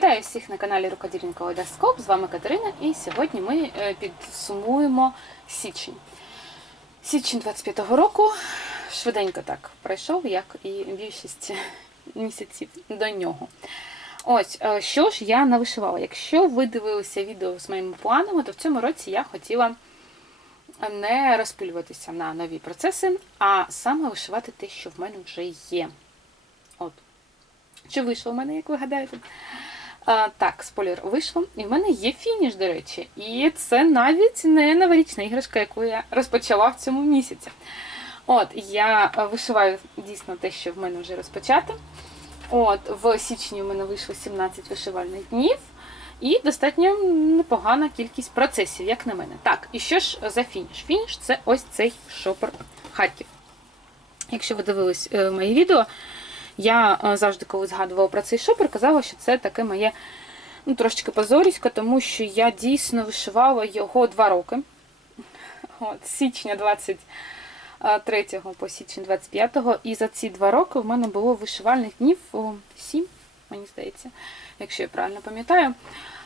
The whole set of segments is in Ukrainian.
Вітаю всіх на каналі Рукодільник Оледаскоп. З вами Катерина, і сьогодні ми е, підсумуємо січень. Січень 25-го року швиденько так пройшов, як і більшість місяців до нього. Ось, е, що ж я навишивала. Якщо ви дивилися відео з моїми планами, то в цьому році я хотіла не розпилюватися на нові процеси, а саме вишивати те, що в мене вже є. От. Чи вийшло в мене, як ви гадаєте? А, так, спойлер, вийшло. І в мене є фініш, до речі. І це навіть не новорічна іграшка, яку я розпочала в цьому місяці. От, я вишиваю дійсно те, що в мене вже розпочато. От, в січні в мене вийшло 17 вишивальних днів. І достатньо непогана кількість процесів, як на мене. Так, і що ж за фініш? Фініш це ось цей шопер Харків. Якщо ви дивились е, мої відео, я е, завжди, коли згадувала про цей шопер, казала, що це таке моє ну, трошечки позорісько, тому що я дійсно вишивала його два роки. От, з січня 23 по січень 25-го. І за ці два роки в мене було вишивальних днів о, сім, мені здається, якщо я правильно пам'ятаю.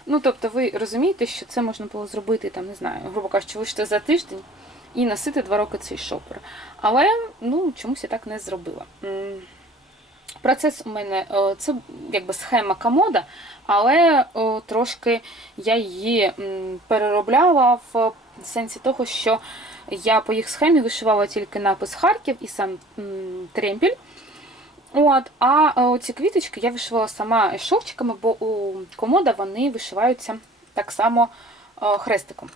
Ну, тобто, ви розумієте, що це можна було зробити, там, не знаю, грубо кажучи, вишити за тиждень і носити два роки цей шопер. Але ну, чомусь я так не зробила. Процес у мене е, це якби схема комода, але трошки я її переробляла в сенсі того, що я по їх схемі вишивала тільки напис Харків і сам тремпіль. От, а е, ці квіточки я вишивала сама шовчиками, бо у комода вони вишиваються так само е, хрестиком.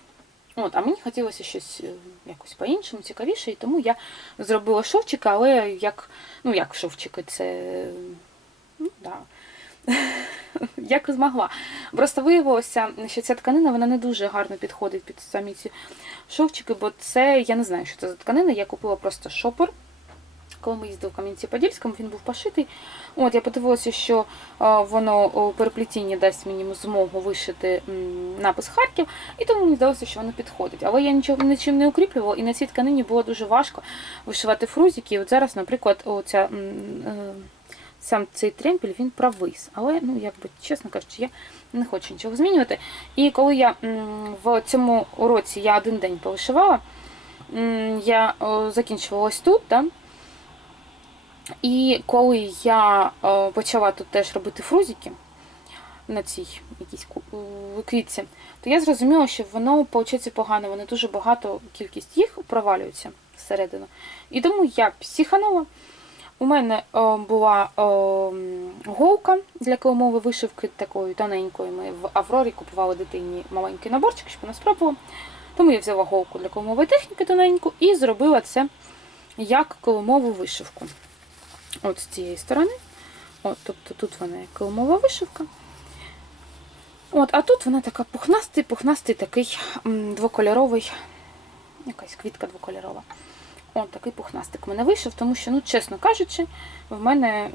От, а мені хотілося щось е, якось по-іншому, цікавіше, і тому я зробила шовчика, але як, ну, як шовчики, це. Ну, да. Як змогла. Просто виявилося, що ця тканина вона не дуже гарно підходить під самі ці шовчики, бо це, я не знаю, що це за тканина. Я купила просто шопер. Коли ми їздили в Кам'янці-Подільському, він був пошитий. От, я подивилася, що воно у переплетінні дасть мені змогу вишити напис Харків, і тому мені здалося, що воно підходить. Але я нічого нічим не укріплювала, і на цій тканині було дуже важко вишивати фрузики. І от зараз, наприклад, оця, е, сам цей тремпель він провис. Але, ну, якби, чесно кажучи, я не хочу нічого змінювати. І коли я в цьому уроці я один день повишивала, я закінчувала ось тут. Да? І коли я е, почала тут теж робити фрузики на цій якійсь е, квітці, то я зрозуміла, що воно виходить погано, вони дуже багато кількість їх провалюється всередину. І тому я психанула. У мене е, була м, голка для килимової вишивки такої тоненької. Ми в Аврорі купували дитині маленький наборчик, щоб вона спробувала. Тому я взяла голку для килимової техніки тоненьку і зробила це як килимову вишивку. От з цієї сторони. От, тобто тут вона як килимова вишивка. От, а тут вона така пухнастий, пухнастий такий двокольоровий, якась квітка двокольорова. От такий пухнастик мене вийшов, тому що, ну, чесно кажучи, в мене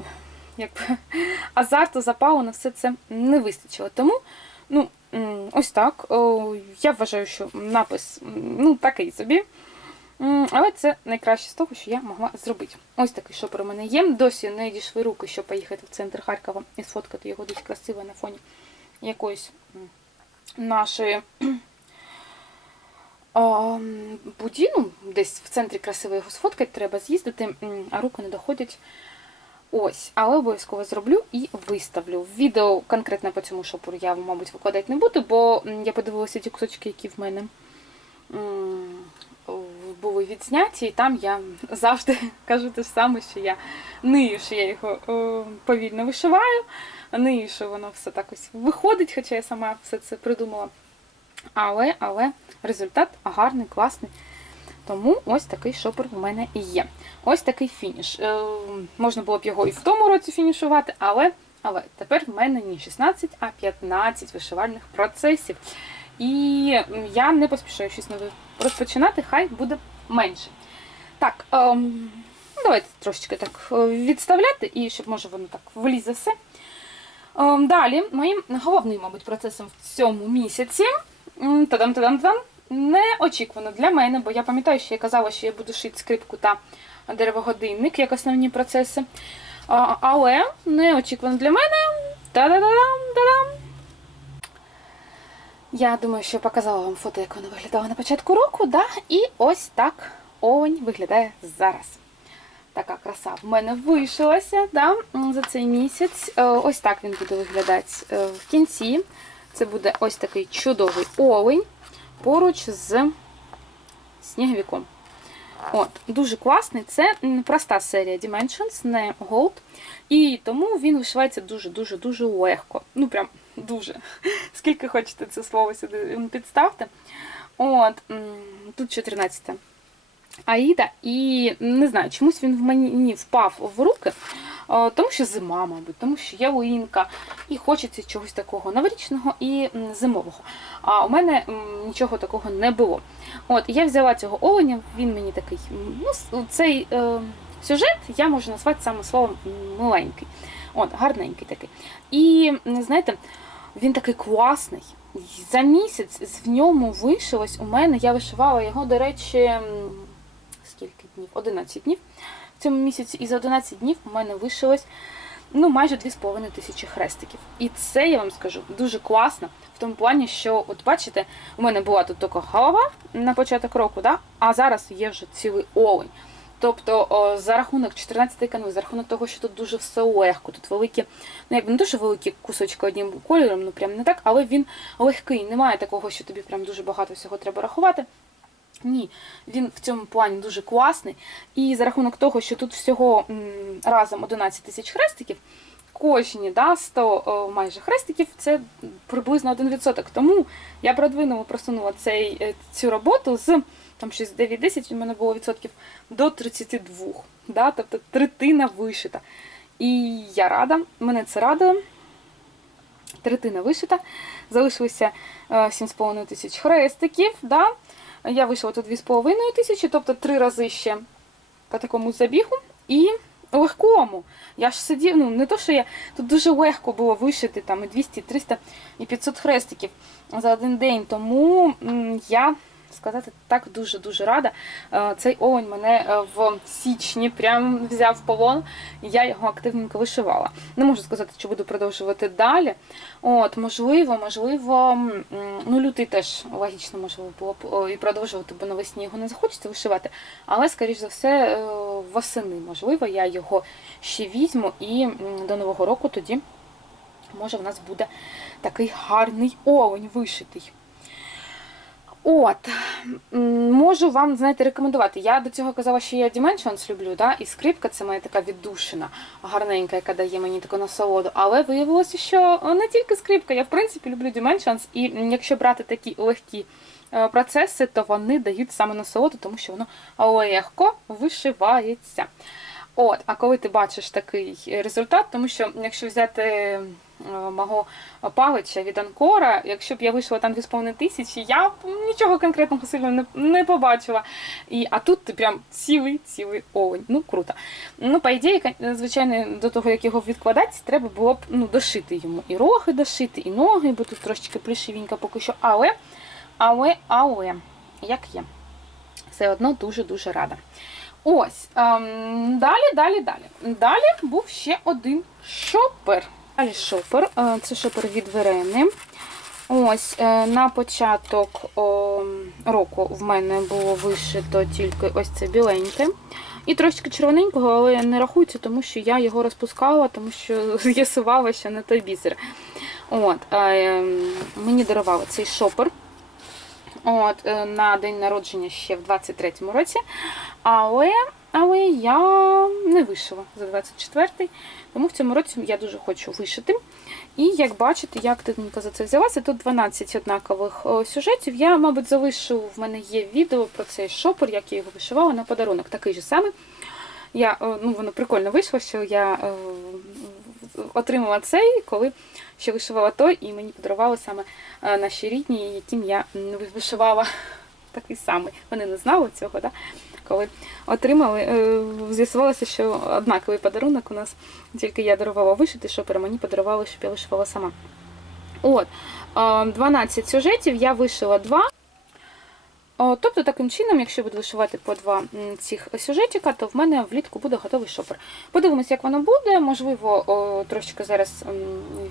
якби азарту, запалу на все це не вистачило. Тому, ну, ось так. Я вважаю, що напис ну, такий собі. Але це найкраще з того, що я могла зробити. Ось такий шопер у мене є. Досі не дійшли руки, щоб поїхати в центр Харкова і сфоткати його десь красиво на фоні якоїсь нашої а, м, будівлі. Ну, десь в центрі красиво його сфоткати, треба з'їздити, а руки не доходять. Ось, але обов'язково зроблю і виставлю. Відео конкретно по цьому шопору я, мабуть, викладати не буду, бо я подивилася ті кусочки, які в мене були відзняті, і там я завжди кажу те ж саме, що я нию, що я його о, повільно вишиваю, нию, що воно все так ось виходить, хоча я сама все це придумала. Але, але результат гарний, класний. Тому ось такий шопер у мене і є. Ось такий фініш. Е, можна було б його і в тому році фінішувати, але, але тепер в мене не 16, а 15 вишивальних процесів. І я не поспішаю щось нове розпочинати, хай буде менше. Так, ем, ну, давайте трошечки так е, відставляти, і щоб може воно так влізе все. Ем, далі, моїм головним, мабуть, процесом в цьому місяці. Тадам-тадам-тадам. Неочікувано для мене, бо я пам'ятаю, що я казала, що я буду шити скрипку та деревогодинник як основні процеси. А, але неочікувано для мене Та-да-дам, да-дам! Я думаю, що показала вам фото, як воно виглядало на початку року, да? і ось так овень виглядає зараз. Така краса в мене вийшлася да, за цей місяць. Е, Ось так він буде виглядати е, в кінці. Це буде ось такий чудовий овень поруч з сніговиком. От, Дуже класний. Це проста серія Dimensions, не Gold. І тому він вишивається дуже-дуже-дуже легко. Ну, прям дуже. Скільки хочете це слово сюди підставте. От, тут 14 Аїда, і не знаю, чомусь він в мені впав в руки, е, тому що зима, мабуть, тому що ялинка, і хочеться чогось такого новорічного і зимового. А у мене нічого такого не було. От, я взяла цього оленя, він мені такий. Ну, цей е, сюжет я можу назвати саме словом миленький. От, гарненький такий. І знаєте, він такий класний. За місяць в ньому вишилось у мене. Я вишивала його, до речі, днів? 11 днів в цьому місяці. І за 11 днів у мене вишилось ну, майже 2,5 тисячі хрестиків. І це, я вам скажу, дуже класно. В тому плані, що, от бачите, у мене була тут тільки голова на початок року, да? а зараз є вже цілий олень. Тобто, о, за рахунок 14-ї канви, за рахунок того, що тут дуже все легко, тут великі, ну якби не дуже великі кусочки одним кольором, ну прям не так, але він легкий. Немає такого, що тобі прям дуже багато всього треба рахувати. Ні, він в цьому плані дуже класний. І за рахунок того, що тут всього разом 11 тисяч хрестиків, кожні да, 100 о, майже хрестиків це приблизно 1%. Тому я продвинула, просунула цей, е, цю роботу з там щось 9-10 у мене було відсотків до 32. Да? Тобто третина вишита. І я рада, мене це радує. Третина вишита. Залишилося е, 7,5 тисяч хрестиків. Да? Я вийшла тут 2,5 тисячі, тобто три рази ще по такому забігу. І легкому. Я ж сидів, ну не то, що я тут дуже легко було вишити там і 200, 300, і 500 хрестиків за один день. Тому я сказати так дуже-дуже рада. Е, Цей овень мене е, в січні прям взяв полон, і я його активненько вишивала. Не можу сказати, що буду продовжувати далі. От, можливо, можливо, ну лютий теж логічно можливо було б і продовжувати, бо навесні його не захочеться вишивати. Але, скоріш за все, е, восени, можливо, я його ще візьму і до Нового року тоді, може, в нас буде такий гарний овень вишитий. От, можу вам, знаєте, рекомендувати. Я до цього казала, що я Dimensions люблю, да? і скрипка це моя така віддушина, гарненька, яка дає мені таку насолоду. Але виявилося, що не тільки скрипка, я в принципі люблю Dimensions, і якщо брати такі легкі е, процеси, то вони дають саме насолоду, тому що воно легко вишивається. От, а коли ти бачиш такий результат, тому що якщо взяти мого палича від Анкора, якщо б я вийшла там 2,5 тисячі, я б нічого конкретного сильно не, не побачила. І, а тут ти прям цілий цілий овень. Ну, круто. Ну, по ідеї, звичайно, до того, як його відкладати, треба було б ну, дошити йому і роги дошити, і ноги, бо тут трошечки плішивенько поки що. Але, але, але, як є. Все одно дуже-дуже рада. Ось. Ем, далі, далі, далі. Далі був ще один шопер. Далі шопер. Е, це шопер від Верени. Ось е, на початок року в мене було вишито тільки ось це біленьке. І трошечки червоненького, але не рахується, тому що я його розпускала, тому що з'ясувала, що не той бісер. От, е, мені дарували цей шопер. От, е, на день народження ще в 23-му році. Але, але я не вишила за 24-й, тому в цьому році я дуже хочу вишити. І як бачите, я активненько за це взялася. Тут 12 однакових сюжетів. Я, мабуть, залишу, в мене є відео про цей шопер, як я його вишивала на подарунок. Такий же самий. Я, ну, воно прикольно вийшло, що я е, отримала цей, коли ще вишивала той, і мені подарували саме е, наші рідні, яким я вишивала такий самий. Вони не знали цього, да? Коли отримали, е, з'ясувалося, що однаковий подарунок у нас, тільки я дарувала вишити шопер, мені подарували, щоб я вишивала сама. От, е, 12 сюжетів, я вишила 2. Тобто, таким чином, якщо буду вишивати по два цих сюжетика, то в мене влітку буде готовий шопер. Подивимось, як воно буде. Можливо, трошечки зараз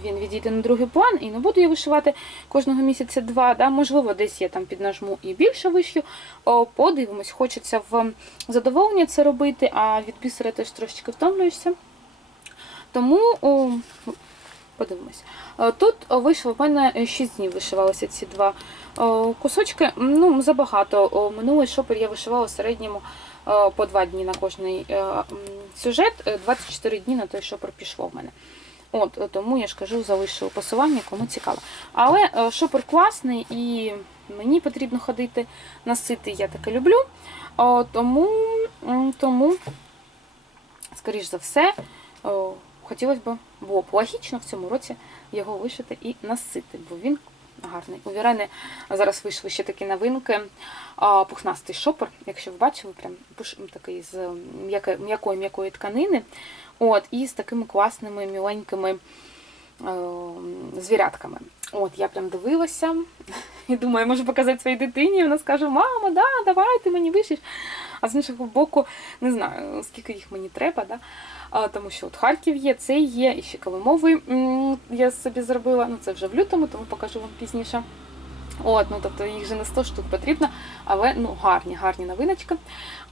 він відійде на другий план і не буду я вишивати кожного місяця два. Да? Можливо, десь я там піднажму і більше вишью. Подивимось, хочеться в задоволення це робити, а від бісера теж трошечки втомлюєшся. Тому подивимось. Е, Тут вийшло в мене 6 днів вишивалися ці два кусочки. Ну, забагато. Минулий шопер я вишивала в середньому по 2 дні на кожний е, сюжет. Е, 24 дні на той шопер пішло в мене. От, е, тому я ж кажу, залишу посилання, кому цікаво. Але е, шопер класний і мені потрібно ходити носити, я таке люблю. Тому, тому, скоріш за все, хотілося б, було б логічно в цьому році його вишити і носити, бо він гарний. У Вірени зараз вийшли ще такі новинки. Пухнастий шопер, якщо ви бачили, прям такий з м'якої м'якої тканини. От, і з такими класними міленькими е, звірятками. От, я прям дивилася і думаю, можу показати своїй дитині. Вона скаже: Мама, да, давай ти мені вишиш. А з іншого боку, не знаю, скільки їх мені треба, да? Тому що от Харків є, це є, і ще калимовий м, я собі зробила. Ну це вже в лютому, тому покажу вам пізніше. От, ну тобто їх же не 100 штук потрібно, але ну гарні, гарні новиночки.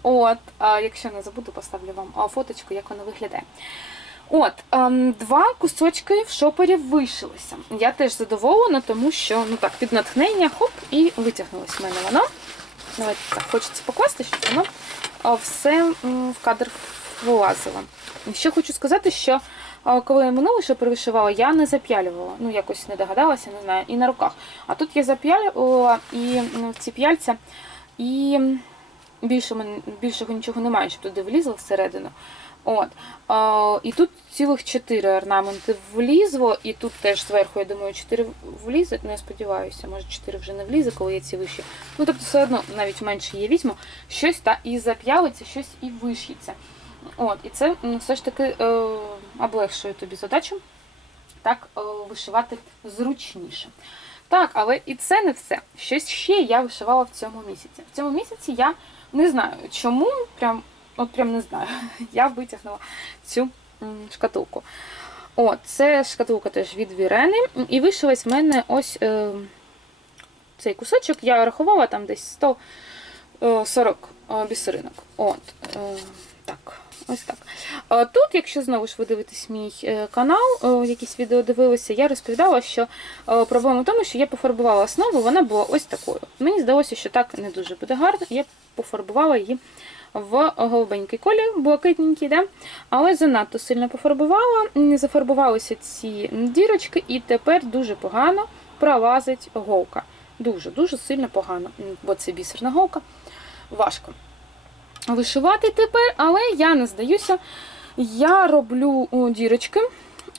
От, а якщо не забуду, поставлю вам фоточку, як воно виглядає. От, ем, два кусочки в шопері вишилися. Я теж задоволена, тому що ну так, під натхнення, хоп, і витягнулось в мене воно. Давайте так, хочеться покласти, щоб воно все в кадр вилазило. Ще хочу сказати, що коли я минуле шопер вишивала, я не зап'ялювала. Ну, якось не догадалася, не знаю, і на руках. А тут я зап'ялювала і ну, ці п'яльця, і більше, більшого нічого немає, щоб туди влізло всередину. От. А, і тут цілих чотири орнаменти влізло, і тут теж зверху, я думаю, чотири влізе. Ну, я сподіваюся, може чотири вже не влізе, коли я ці виші. Ну, тобто, все одно, навіть менше я візьму, щось та і зап'явиться, щось і виш'ється. От, і це все ж таки е, облегшує тобі задачу так е, вишивати зручніше. Так, але і це не все. Щось ще я вишивала в цьому місяці. В цьому місяці я не знаю, чому, прям, от прям не знаю. Я витягнула цю шкатулку. О, це шкатулка теж від Вірени. І вишилась в мене ось е, цей кусочок. Я рахувала там десь 140 е, бісеринок. От, е, так, ось так. Тут, якщо знову ж ви дивитесь мій е, канал, е, якісь відео дивилися, я розповідала, що е, проблема в тому, що я пофарбувала основу, вона була ось такою. Мені здалося, що так не дуже буде гарно. Я пофарбувала її в голубенький колір, блакитненький, да? але занадто сильно пофарбувала, зафарбувалися ці дірочки, і тепер дуже погано пролазить голка. Дуже-дуже сильно погано, бо це бісерна голка. Важко вишивати тепер, але я не здаюся. Я роблю дірочки.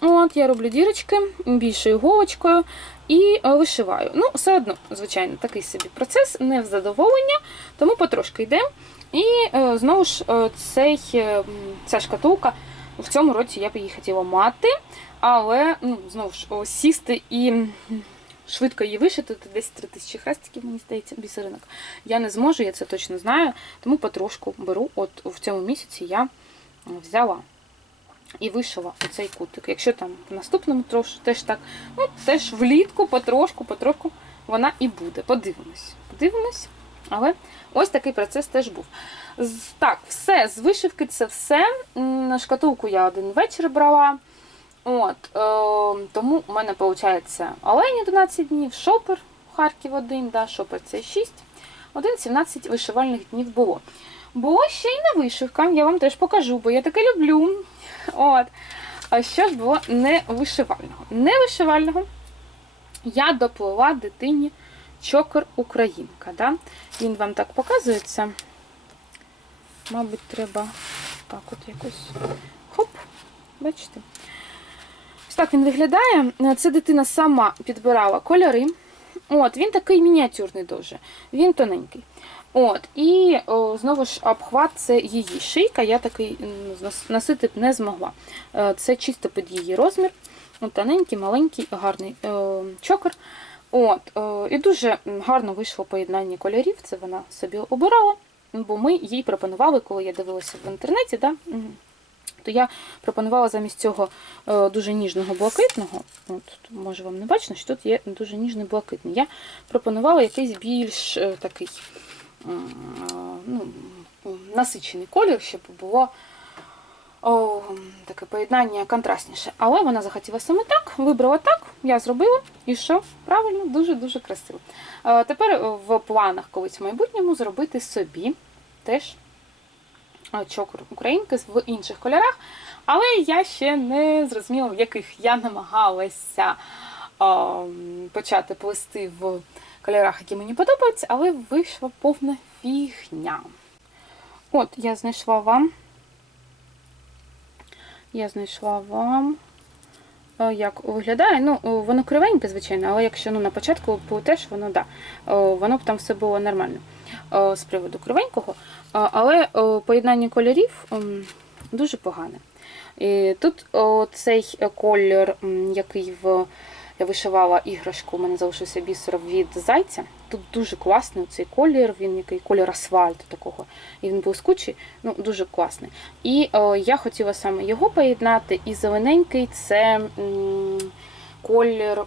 От, я роблю дірочки більшою голочкою і е, вишиваю. Ну, все одно, звичайно, такий собі процес, не в задоволення, тому потрошки йде. І е, знову ж е, цей, ця шкатулка в цьому році я б її хотіла мати, але ну, знову ж сісти і швидко її вишити, то десь 3000 хрестиків, мені здається, бісеринок. Я не зможу, я це точно знаю, тому потрошку беру. От в цьому місяці я взяла і вишила оцей кутик. Якщо там в наступному трош, теж так, ну теж влітку, потрошку, потрошку вона і буде. Подивимось. Подивимось. Але ось такий процес теж був. Так, все, з вишивки це все. Шкатулку я один вечір брала. От, е, тому у мене виходить олені 11 днів, шопер Харків 1, да, шопер це 6. Один 17 вишивальних днів було. Було ще й не вишивка, я вам теж покажу, бо я таке люблю. От. А що ж було не вишивального? Не вишивального я доплила дитині чокер Українка. Да? Він вам так показується. Мабуть, треба так от якось. Хоп, бачите? Так він виглядає. Це дитина сама підбирала кольори. От, він такий мініатюрний дуже. Він тоненький. От, і о, знову ж обхват це її шийка, я такий носити не змогла. Е, Це чисто під її розмір. Тоненький, маленький, гарний е, чокер. От, е, і дуже гарно вийшло поєднання кольорів. Це вона собі обирала, бо ми їй пропонували, коли я дивилася в інтернеті, да, то я пропонувала замість цього е, дуже ніжного блакитного. От, може вам не бачно, що тут є дуже ніжний блакитний. Я пропонувала якийсь більш е, такий е, ну, насичений колір, щоб було о, таке поєднання контрастніше. Але вона захотіла саме так, вибрала так, я зробила, і що? Правильно, дуже-дуже красиво. Тепер в планах колись в майбутньому зробити собі теж е, українки в інших кольорах, але я ще не зрозуміла, в яких я намагалася е, почати плести в кольорах, які мені подобаються, але вийшла повна фігня. От, я знайшла вам. Я знайшла вам, е, як виглядає. Ну, е, воно кривеньке, звичайно, але якщо ну, на початку теж воно да, е, воно б там все було нормально з приводу кривенького. Але поєднання кольорів дуже погане. І тут цей колір, який в я вишивала іграшку, у мене залишився бісер від зайця. Тут дуже класний цей колір, він який колір асфальту такого. І він блискучий, ну дуже класний. І о, я хотіла саме його поєднати. І зелененький це м, колір. М,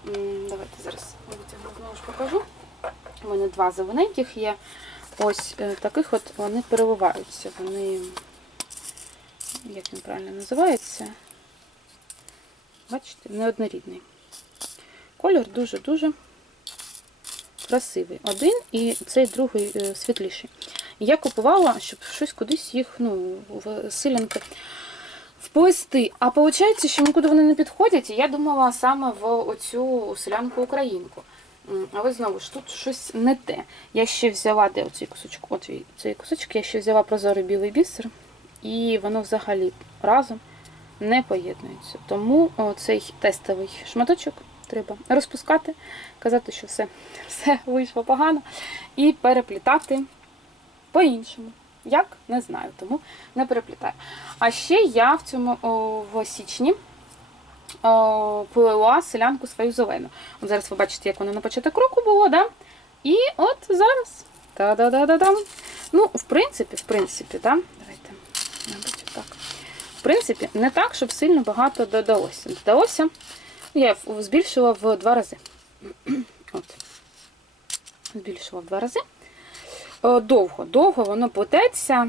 давайте зараз витягну, знову ж покажу. У мене два зелененьких є. Ось е, таких от вони переливаються. Вони, як він правильно називається? Бачите, неоднорідний. Колір дуже-дуже красивий. Один і цей другий е, світліший. Я купувала, щоб щось кудись їх ну, в силянки вплести. А виходить, що нікуди вони не підходять, і я думала саме в оцю селянку українку. М, Але знову ж тут щось не те. Я ще взяла, де оцей кусочок, от цей кусочок, я ще взяла прозорий білий бісер, і воно взагалі разом не поєднується. Тому цей тестовий шматочок треба розпускати, казати, що все, все вийшло погано, і переплітати по-іншому. Як? Не знаю, тому не переплітаю. А ще я в цьому о, в січні о, плела селянку свою зелену. От зараз ви бачите, як вона на початок року було, да? І от зараз. Та-да-да-да-дам. Ну, в принципі, в принципі, да? давайте, мабуть, так. В принципі, не так, щоб сильно багато додалося. Додалося, я в- збільшила в два рази. От. Збільшила в два рази. Е, Довго, довго воно плететься.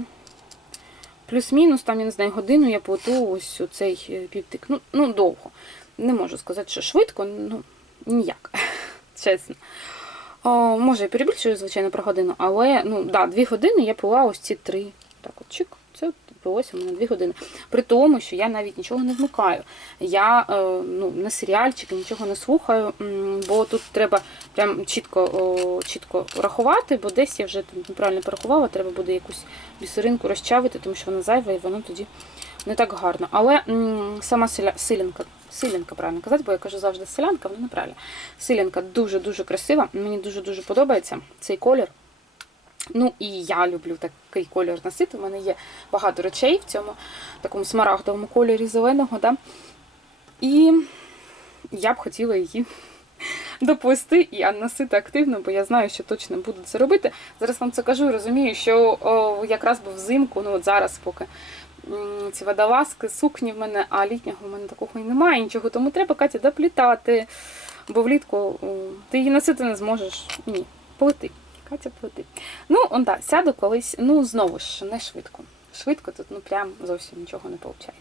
Плюс-мінус, там, я не знаю, годину я плету ось у цей е, півтик. Ну, ну, довго. Не можу сказати, що швидко, ну, ніяк, чесно. О, може, я перебільшую, звичайно, про годину, але ну, да, дві години я пила ось ці три. Так, от чик, в мене дві години. При тому, що я навіть нічого не вмикаю. Я е, ну, не серіальчики, нічого не слухаю, бо тут треба прям чітко, чітко рахувати, бо десь я вже неправильно порахувала, треба буде якусь бісеринку розчавити, тому що вона зайва і воно тоді не так гарно. Але сама селя, силянка, правильно казати, бо я кажу завжди селянка, вона неправильно. Силянка дуже-дуже красива, мені дуже-дуже подобається цей колір. Ну і я люблю такий колір носити. У мене є багато речей в цьому такому смарагдовому кольорі зеленого. Да? І я б хотіла її доплести і носити активно, бо я знаю, що точно буду це робити. Зараз вам це кажу розумію, що о, якраз би взимку, ну от зараз, поки ці водолазки, сукні в мене, а літнього в мене такого і немає нічого, тому треба Катя доплітати. Бо влітку ти її носити не зможеш. Ні, плети. Катя плети. Ну, он так, сяду колись, ну знову ж, не швидко. Швидко тут ну прям зовсім нічого не виходить.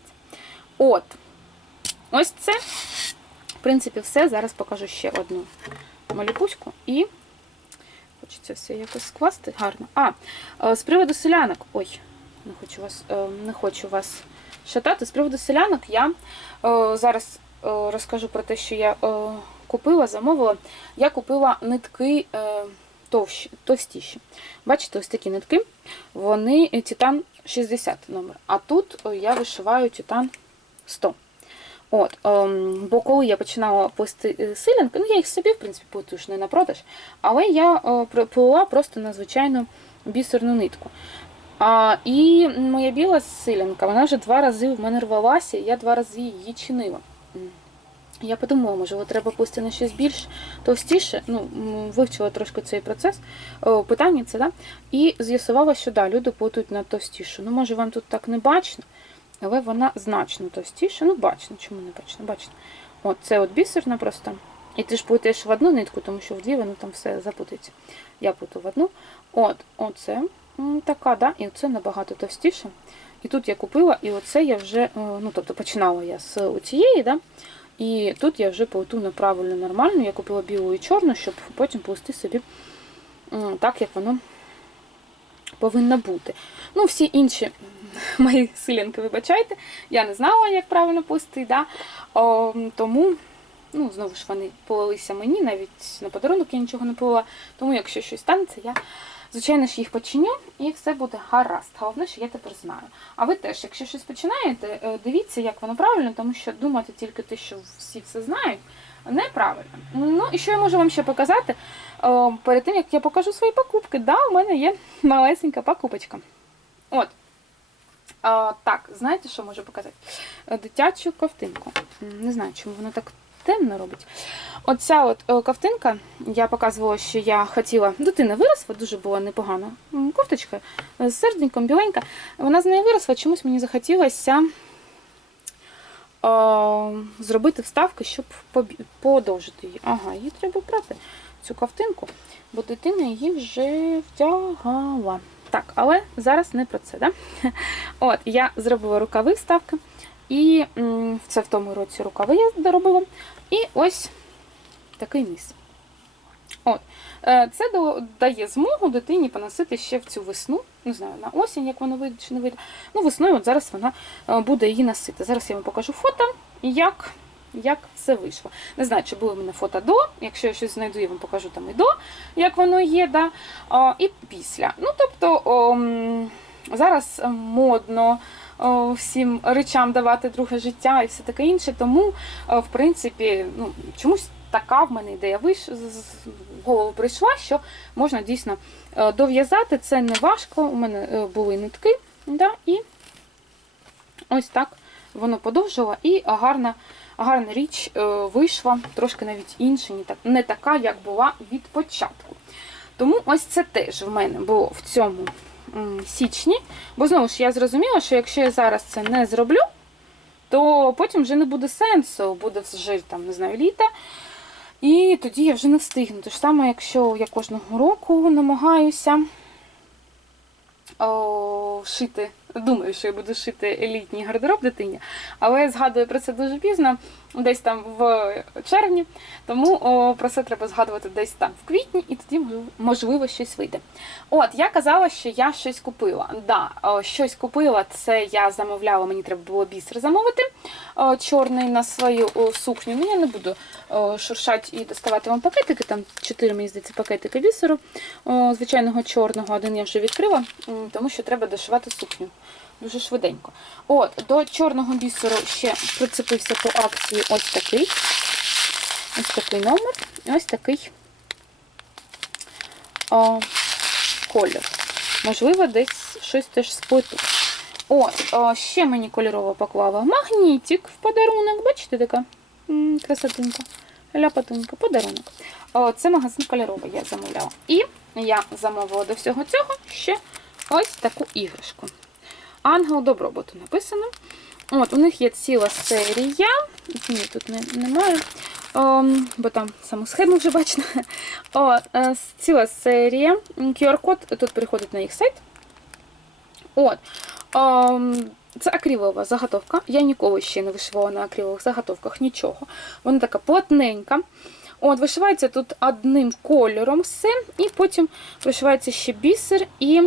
От. Ось це. В принципі, все. Зараз покажу ще одну малюкуську і хочеться все якось скласти гарно. А, е, з приводу селянок. Ой, не хочу вас, е, не хочу вас шатати. З приводу селянок я е, зараз розкажу про те, що я купила, замовила. Я купила нитки товщі, товстіші. Бачите, ось такі нитки. Вони е, Титан 60 номер. А тут е, я вишиваю Титан 100. От, ем, бо коли я починала плести е, силянки, ну я їх собі, в принципі, плету не на продаж, але я плела просто на звичайну бісерну нитку. А, і моя біла силянка, вона вже два рази в мене рвалася, я два рази її чинила. Я подумала, можливо, треба пусти на щось більш товстіше. Ну, вивчила трошки цей процес, питання це, да? І з'ясувала, що да, люди плутають на товстішу. Ну, може, вам тут так не бачно, але вона значно товстіша. Ну, бачно, чому не бачно? Бачно. От, це от бісерна просто. І ти ж плутаєш в одну нитку, тому що в дві воно там все запутається. Я плутаю в одну. От, оце така, да, і оце набагато товстіше. І тут я купила, і оце я вже, е, ну, тобто починала я з цієї, да, і тут я вже плету на нормально. Я купила білу і чорну, щоб потім плести собі так, як воно повинно бути. Ну, всі інші мої силянки, вибачайте, я не знала, як правильно плести, да? О, тому, ну, знову ж вони полилися мені, навіть на подарунок я нічого не полила. Тому, якщо щось станеться, я, звичайно ж, їх починю і все буде гаразд. Головне, що я тепер знаю. А ви теж, якщо щось починаєте, е, дивіться, як воно правильно, тому що думати тільки те, що всі все знають, неправильно. Ну і що я можу вам ще показати? О, перед тим як я покажу свої покупки, да, у мене є малесенька покупочка. От. Так, знаєте, що можу показати? Е, Дитячу ковтинку. Не знаю, чому вона так темно робить. Оця от е, ковтинка, я показувала, що я хотіла. Дитина виросла, дуже була непогана кофточка з серденьком, біленька. Вона з неї виросла, чомусь мені захотілося о, зробити вставки, щоб подовжити її. Ага, її треба брати, цю ковтинку, бо дитина її вже втягала. Так, але зараз не про це, да? От, я зробила рукави вставки, і це в тому році рукави я доробила. І ось такий низ. От. Е, Це дає змогу дитині поносити ще в цю весну. Не знаю, на осінь, як воно вийде чи не вийде. Ну, весною от зараз вона е, буде її носити. Зараз я вам покажу фото, як, як це вийшло. Не знаю, чи було в мене фото до. Якщо я щось знайду, я вам покажу там і до, як воно є, да? І після. Ну, тобто, о, зараз е, модно. Всім речам давати друге життя і все таке інше. Тому, в принципі, ну, чомусь така в мене ідея виш... в голову прийшла, що можна дійсно дов'язати. Це не важко. У мене е, були нитки, да, і ось так воно подовжило, і гарна, гарна річ вийшла, трошки навіть інша, не, така, як була від початку. Тому ось це теж в мене було в цьому січні. Бо знову ж я зрозуміла, що якщо я зараз це не зроблю, то потім вже не буде сенсу, буде вже там, не знаю, літа. І тоді я вже не встигну. Те ж саме, якщо я кожного року намагаюся о, шити, думаю, що я буду шити літній гардероб дитині, але я згадую про це дуже пізно, десь там в червні, тому о, про це треба згадувати десь там в квітні, і тоді можливо- щось вийде. От, я казала, що я щось купила. Да, о, щось купила, це я замовляла, мені треба було бісер замовити о, чорний на свою о, сукню. Ну, я не буду о, шуршати і доставати вам пакетики, там 4, мені здається, пакетики бісеру о, звичайного чорного, один я вже відкрила, тому що треба дошивати сукню. Дуже швиденько. От, до чорного бісеру ще прицепився по акції ось такий. Ось такий номер. І ось такий о, колір. Можливо, десь щось теж сплету. От, о, ще мені кольорово поклала магнітик в подарунок. Бачите, така красотинка. Ляпотунька, подарунок. О, це магазин кольоровий я замовляла. І я замовила до всього цього ще ось таку іграшку. Ангел добробуту написано. От, у них є ціла серія. Ні, тут не, немає. Ем, бо там саму схему вже бачно. О, е, ціла серія. QR-код тут переходить на їх сайт. От. Ем, це акрилова заготовка. Я ніколи ще не вишивала на акрилових заготовках нічого. Вона така плотненька. От, вишивається тут одним кольором все, і потім вишивається ще бісер і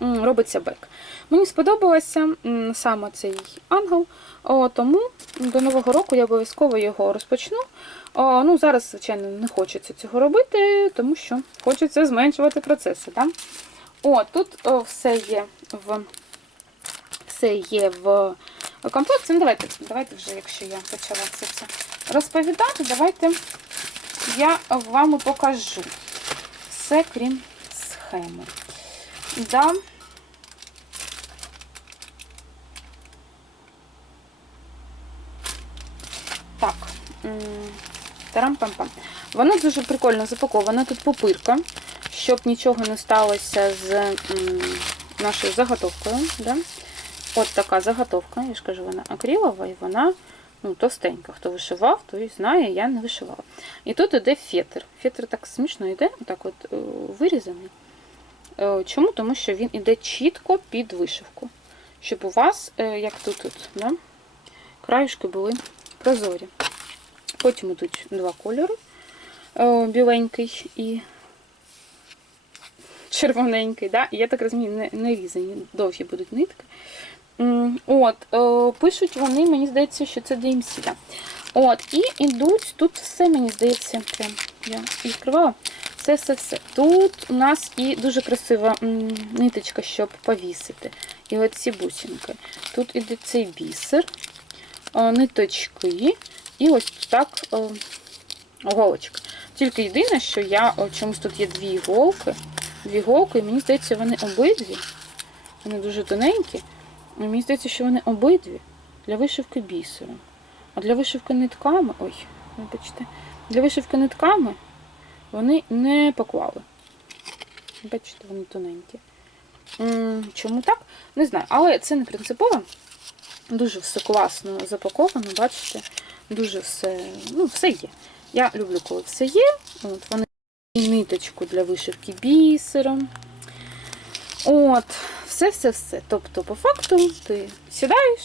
робиться бек. Мені сподобалося саме цей ангел, о, тому до Нового року я обов'язково його розпочну. О, ну, Зараз, звичайно, не хочеться цього робити, тому що хочеться зменшувати процеси. Да? О, тут о, все є в все є в комплекті. Ну, давайте, давайте вже, якщо я почала це все розповідати, давайте я вам покажу все, крім схеми. Да. Так, тарам-пам-пам. Вона дуже прикольно запакована. Тут попирка, щоб нічого не сталося з нашою заготовкою. Да? От така заготовка, я ж кажу, вона акрилова і вона ну, товстенька. Хто вишивав, той знає, я не вишивала. І тут іде фетр. Фетр так смішно йде, так от е, вирізаний. Е, Чому? Тому що він іде чітко під вишивку. Щоб у вас, е, як тут, тут да? краюшки були прозорі. Потім йдуть два кольори: е, біленький і червоненький. Да? Я так розумію, не, різані, довгі будуть нитки. От, пишуть вони, мені здається, що це DMC. Да. От, і йдуть, тут все, мені здається, прям я відкривала. Все, все, все. Тут у нас і дуже красива ниточка, щоб повісити. І оці бусинки. Тут іде цей бісер, е, ниточки, і ось так е, голочка. Тільки єдине, що я чомусь тут є дві голки. Дві голки, і мені здається, вони обидві. Вони дуже тоненькі. І Мені здається, що вони обидві для вишивки бісером. А для вишивки нитками. Ой, вибачте, для вишивки нитками вони не поклали. Бачите, вони тоненькі. Чому так? Не знаю, але це не принципово. Дуже все класно запаковано, бачите? Дуже все, ну, все є. Я люблю, коли все є. От вони ниточку для вишивки бісером. От, все-все-все. Тобто, по факту, ти сідаєш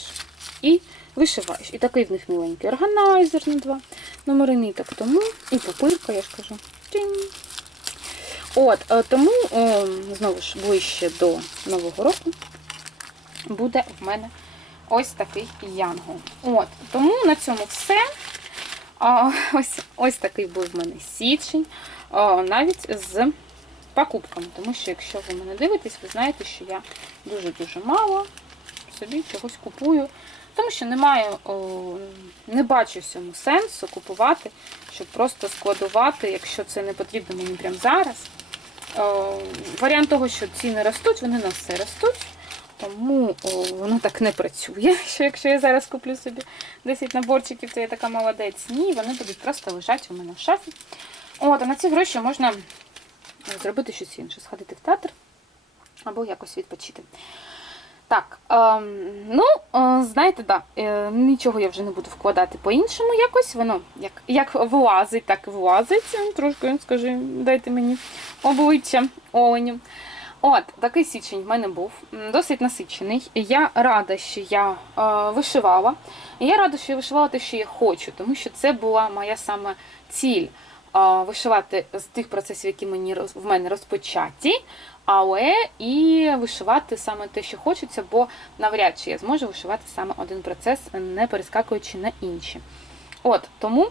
і вишиваєш. І такий в них міленький органайзер на два номери ниток. Тому і попирка, я ж кажу. От, е, тому, е, знову ж, ближче до Нового року буде в мене ось такий янгол. От, тому на цьому все. Ось, ось такий був в мене січень, навіть з покупками. Тому що, якщо ви мене дивитесь, ви знаєте, що я дуже-дуже мало собі чогось купую. Тому що немає, о, не бачу в цьому сенсу купувати, щоб просто складувати, якщо це не потрібно мені прямо зараз. О, варіант того, що ціни ростуть, вони на все ростуть. Тому о, воно так не працює. Що якщо я зараз куплю собі 10 наборчиків, то я така молодець. Ні, вони будуть просто лежати у мене в шафі. От, а на ці гроші можна зробити щось інше, сходити в театр або якось відпочити. Так, ем, ну, е, знаєте, да, е, нічого я вже не буду вкладати по-іншому якось. Воно як, як влазить, так і влазить. Трошки, скажи, дайте мені обличчя оленю. От, такий січень в мене був, досить насичений. Я рада, що я е, вишивала. Я рада, що я вишивала те, що я хочу, тому що це була моя саме ціль вишивати з тих процесів, які мені в мене розпочаті, але і вишивати саме те, що хочеться, бо навряд чи я зможу вишивати саме один процес, не перескакуючи на інші. От, тому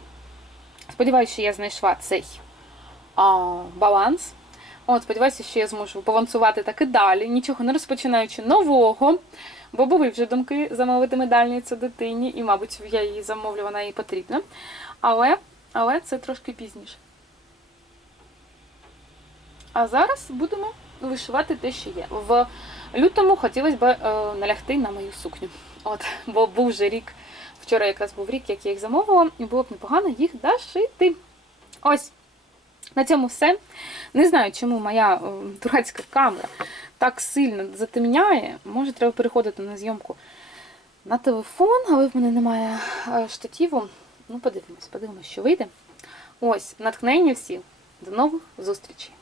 сподіваюся, що я знайшла цей а, баланс. От, сподіваюся, що я зможу балансувати так і далі, нічого не розпочинаючи нового. Бо були вже думки замовити медальницю дитині, і, мабуть, я її замовлю, вона їй потрібна. Але, але це трошки пізніше. А зараз будемо вишивати те, що є. В лютому хотілося б е, налягти на мою сукню. От, бо був вже рік, вчора якраз був рік, як я їх замовила, і було б непогано їх дошити. Ось. На цьому все. Не знаю, чому моя е, дурацька камера так сильно затемняє. Може, треба переходити на зйомку на телефон, але в мене немає е, штативу. Ну, подивимось, подивимось, що вийде. Ось, натхнення всі. До нових зустрічей!